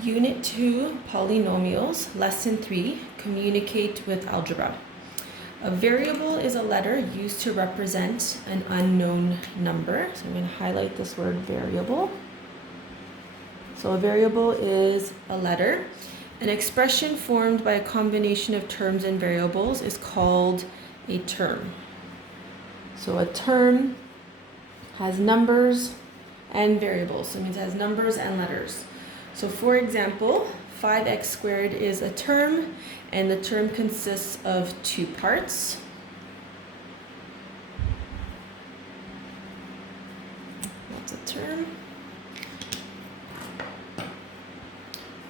Unit 2, Polynomials, Lesson 3, Communicate with Algebra. A variable is a letter used to represent an unknown number. So I'm going to highlight this word variable. So a variable is a letter. An expression formed by a combination of terms and variables is called a term. So a term has numbers and variables. So it means it has numbers and letters. So for example, 5x squared is a term, and the term consists of two parts. That's a term.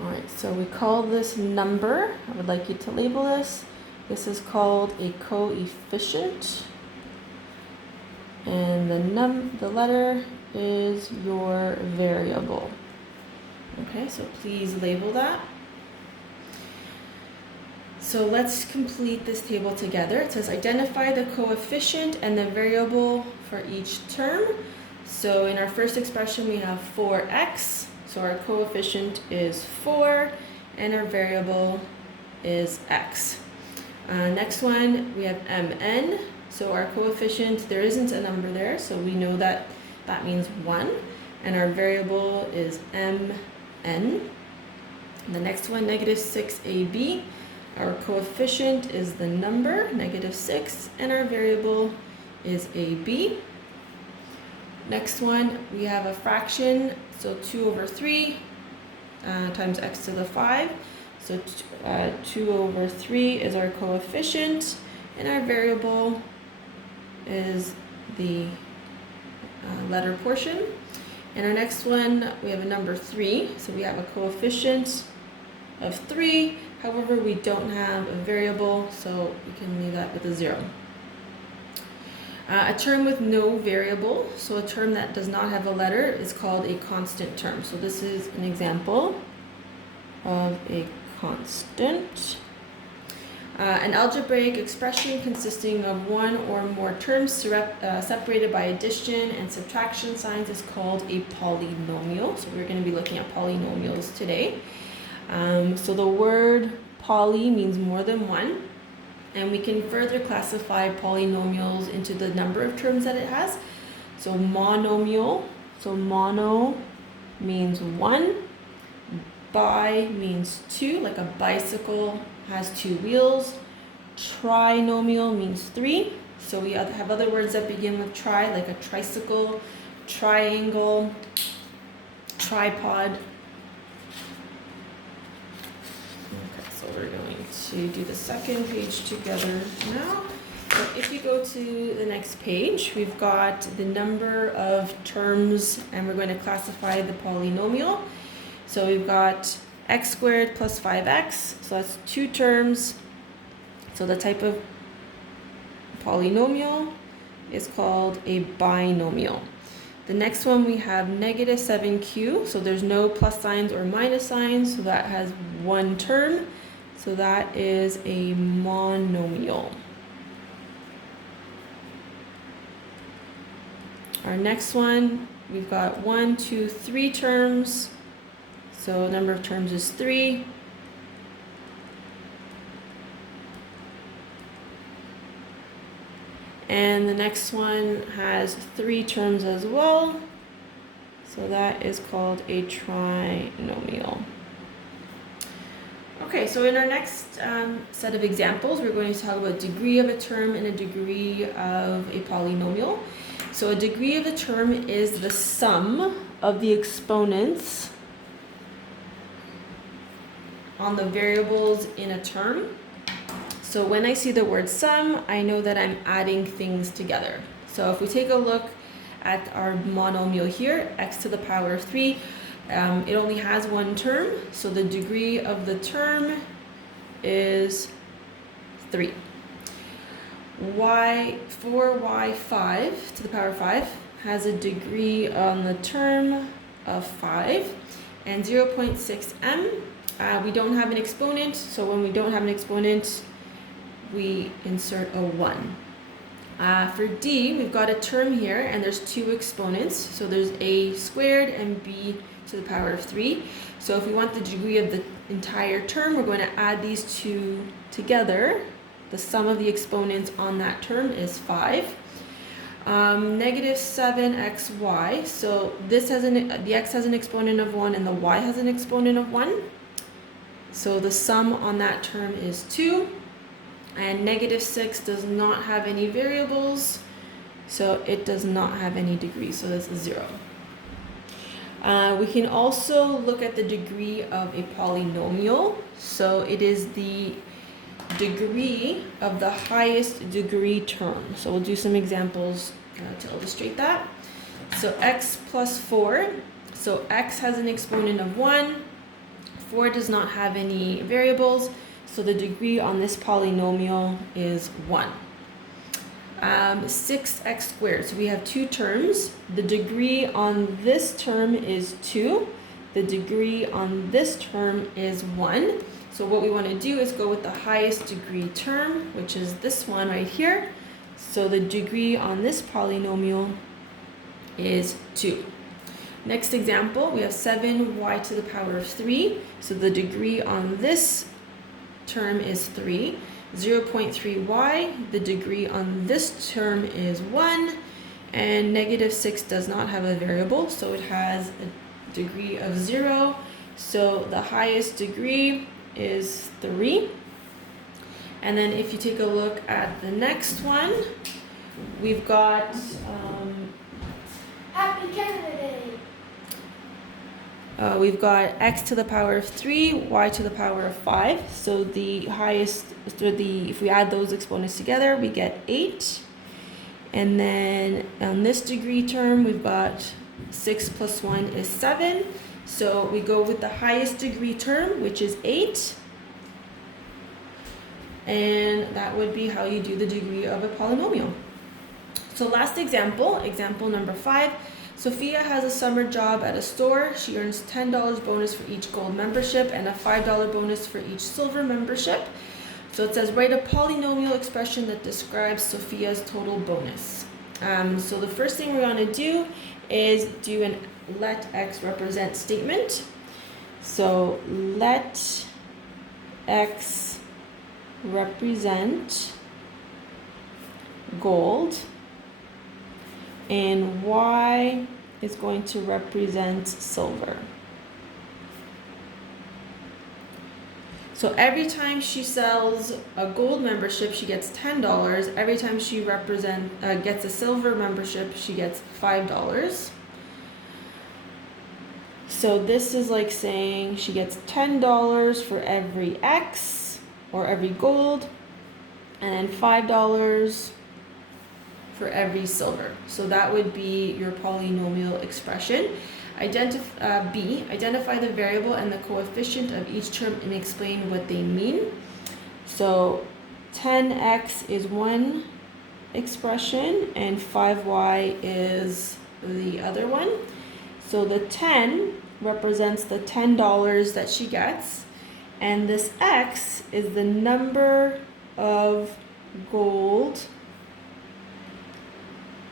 All right, so we call this number. I would like you to label this. This is called a coefficient. And the letter is your variable. Okay, so please label that. So let's complete this table together. It says identify the coefficient and the variable for each term. So in our first expression we have 4x. So our coefficient is 4 and our variable is x. Next one we have mn. So our coefficient, there isn't a number there, so we know that that means 1. And our variable is mn. The next one, negative 6ab. Our coefficient is the number, negative 6, and our variable is ab. Next one, we have a fraction, so 2 over 3 times x to the 5. So 2 over 3 is our coefficient, and our variable is the letter portion. And our next one, we have a number 3, so we have a coefficient of 3. However, we don't have a variable, so we can leave that with a 0. A term with no variable, so a term that does not have a letter, is called a constant term. So this is an example of a constant. An algebraic expression consisting of one or more terms separated by addition and subtraction signs is called a polynomial. So we're going to be looking at polynomials today. So the word poly means more than one, and we can further classify polynomials into the number of terms that it has. So monomial, so mono means 1, bi means 2, like a bicycle has 2 wheels. Trinomial means 3. So we have other words that begin with tri, like a tricycle, triangle, tripod. Okay, so we're going to do the second page together now. So if you go to the next page, we've got the number of terms, and we're going to classify the polynomial. So we've got x squared plus 5x, so that's 2 terms. So the type of polynomial is called a binomial. The next one we have negative 7q, so there's no plus signs or minus signs, so that has 1 term. So that is a monomial. Our next one, we've got 1, 2, 3 terms. So number of terms is 3. And the next one has 3 terms as well. So that is called a trinomial. Okay, so in our next set of examples, we're going to talk about degree of a term and a degree of a polynomial. So a degree of a term is the sum of the exponents on the variables in a term. So when I see the word sum, I know that I'm adding things together. So if we take a look at our monomial here, x to the power of 3, it only has 1 term, so the degree of the term is 3. 4y5 to the power of 5 has a degree on the term of 5, and 0.6m, we don't have an exponent, so when we don't have an exponent, we insert a 1. For d, we've got a term here, and there's 2 exponents, so there's a squared and b to the power of 3. So if we want the degree of the entire term, we're going to add these two together. The sum of the exponents on that term is 5. Negative 7xy. So this has the x has an exponent of 1 and the y has an exponent of 1. So the sum on that term is 2. And negative 6 does not have any variables, so it does not have any degree, so that's 0. We can also look at the degree of a polynomial. So it is the degree of the highest degree term. So we'll do some examples to illustrate that. So x plus 4. So x has an exponent of 1. 4 does not have any variables. So the degree on this polynomial is 1. 6x squared. So we have two terms. The degree on this term is 2. The degree on this term is 1. So what we want to do is go with the highest degree term, which is this one right here. So the degree on this polynomial is 2. Next example, we have 7y to the power of 3. So the degree on this term is 3. 0.3y, the degree on this term is 1, and negative 6 does not have a variable, so it has a degree of 0. So the highest degree is 3. And then if you take a look at the next one, we've got Happy Canada Day. We've got x to the power of 3, y to the power of 5. So the highest, if we add those exponents together, we get 8. And then on this degree term, we've got 6 plus 1 is 7. So we go with the highest degree term, which is 8. And that would be how you do the degree of a polynomial. So last example, example number 5. Sophia has a summer job at a store. She earns $10 bonus for each gold membership and a $5 bonus for each silver membership. So it says write a polynomial expression that describes Sophia's total bonus. So the first thing we're going to do is do an let x represent statement. So let x represent gold, and y is going to represent silver. So every time she sells a gold membership, she gets $10. Every time she gets a silver membership, she gets $5. So this is like saying she gets $10 for every X or every gold, and then $5 for every silver. So that would be your polynomial expression. B, identify the variable and the coefficient of each term and explain what they mean. So 10x is one expression and 5y is the other one. So the 10 represents the $10 that she gets, and this x is the number of gold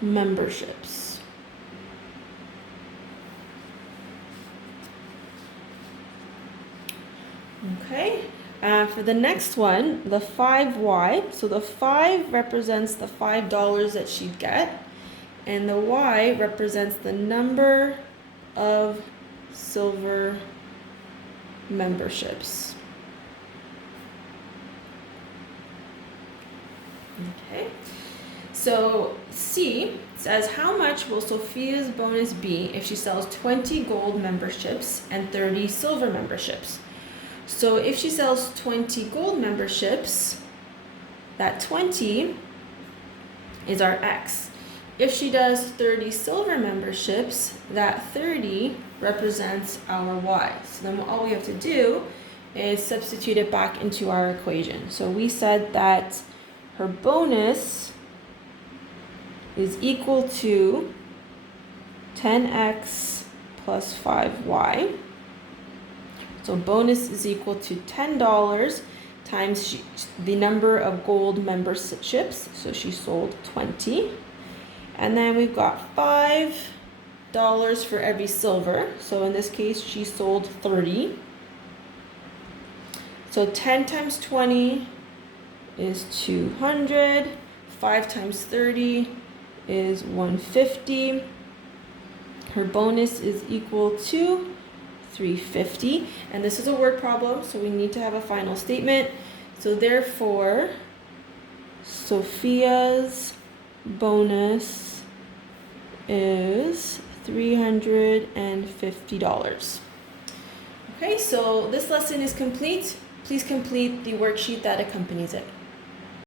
memberships. Okay, for the next one, the 5y, so the 5 represents the $5 that she'd get, and the y represents the number of silver memberships. Okay, so C says, how much will Sophia's bonus be if she sells 20 gold memberships and 30 silver memberships? So if she sells 20 gold memberships, that 20 is our X. If she does 30 silver memberships, that 30 represents our Y. So then all we have to do is substitute it back into our equation. So we said that her bonus is equal to 10x plus 5y. So bonus is equal to $10 times the number of gold memberships. So she sold 20. And then we've got 5 for every silver. So in this case, she sold 30. So 10 times 20 is 200. 5 times 30 is 150. Her bonus is equal to 350. And this is a word problem, so we need to have a final statement. So therefore, Sophia's bonus is $350. Okay, so this lesson is complete. Please complete the worksheet that accompanies it.